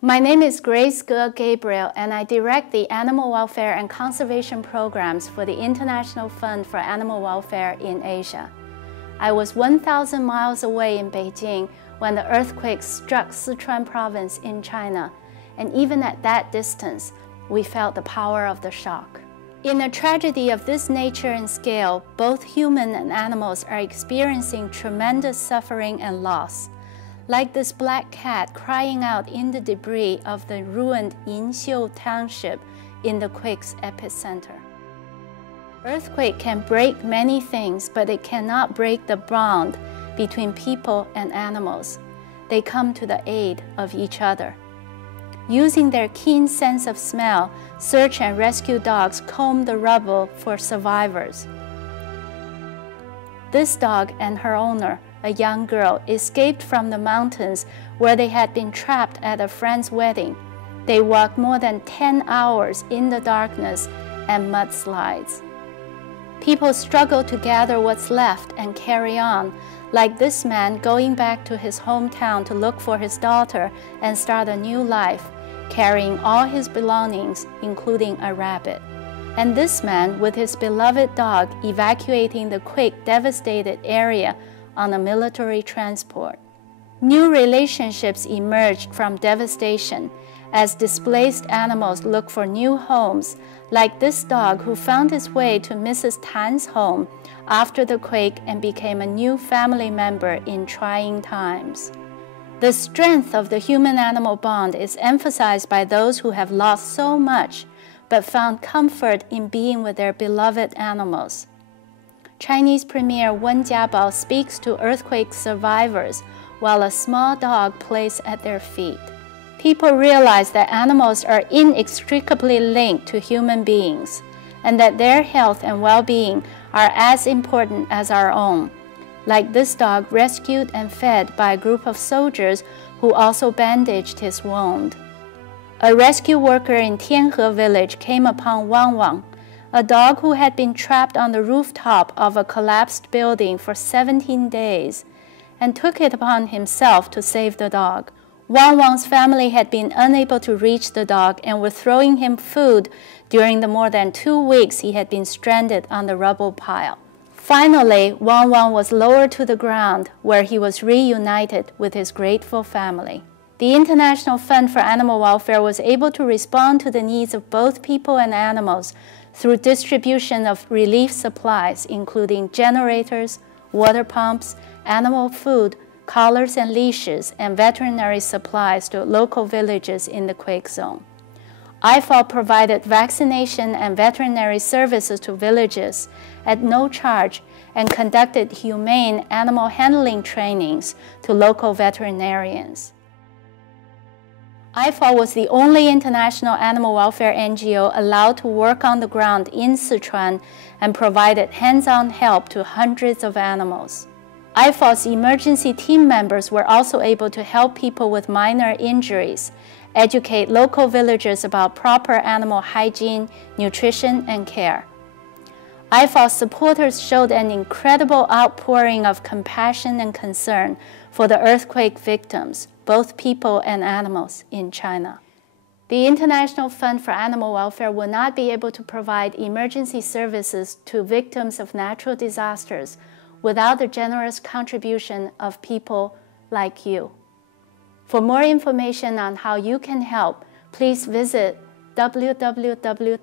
My name is Ge Gabriel, and I direct the Animal Welfare and Conservation Programs for the International Fund for Animal Welfare in Asia. I was 1,000 miles away in Beijing when the earthquake struck Sichuan province in China, and even at that distance, we felt the power of the shock. In a tragedy of this nature and scale, both human and animals are experiencing tremendous suffering and loss. Like this black cat crying out in the debris of the ruined Yinxiu township in the quake's epicenter. Earthquake can break many things, but it cannot break the bond between people and animals. They come to the aid of each other. Using their keen sense of smell, search and rescue dogs comb the rubble for survivors. This dog and her owner, a young girl, escaped from the mountains where they had been trapped at a friend's wedding. They walked more than 10 hours in the darkness and mudslides. People struggle to gather what's left and carry on, like this man going back to his hometown to look for his daughter and start a new life, carrying all his belongings, including a rabbit. And this man with his beloved dog evacuating the quake-devastated area on a military transport. New relationships emerged from devastation as displaced animals look for new homes, like this dog who found his way to Mrs. Tan's home after the quake and became a new family member in trying times. The strength of the human-animal bond is emphasized by those who have lost so much but found comfort in being with their beloved animals. Chinese Premier Wen Jiabao speaks to earthquake survivors while a small dog plays at their feet. People realize that animals are inextricably linked to human beings, and that their health and well-being are as important as our own, like this dog rescued and fed by a group of soldiers who also bandaged his wound. A rescue worker in Tianhe village came upon Wang Wang, a dog who had been trapped on the rooftop of a collapsed building for 17 days, and took it upon himself to save the dog. Wang Wang's family had been unable to reach the dog and were throwing him food during the more than 2 weeks he had been stranded on the rubble pile. Finally, Wang Wang was lowered to the ground, where he was reunited with his grateful family. The International Fund for Animal Welfare was able to respond to the needs of both people and animals through distribution of relief supplies, including generators, water pumps, animal food, collars and leashes, and veterinary supplies to local villages in the quake zone. IFAW provided vaccination and veterinary services to villages at no charge and conducted humane animal handling trainings to local veterinarians. IFAW was the only international animal welfare NGO allowed to work on the ground in Sichuan and provided hands-on help to hundreds of animals. IFAW's emergency team members were also able to help people with minor injuries, educate local villagers about proper animal hygiene, nutrition, and care. IFAW supporters showed an incredible outpouring of compassion and concern for the earthquake victims, both people and animals, in China. The International Fund for Animal Welfare will not be able to provide emergency services to victims of natural disasters without the generous contribution of people like you. For more information on how you can help, please visit www.ifaw.org.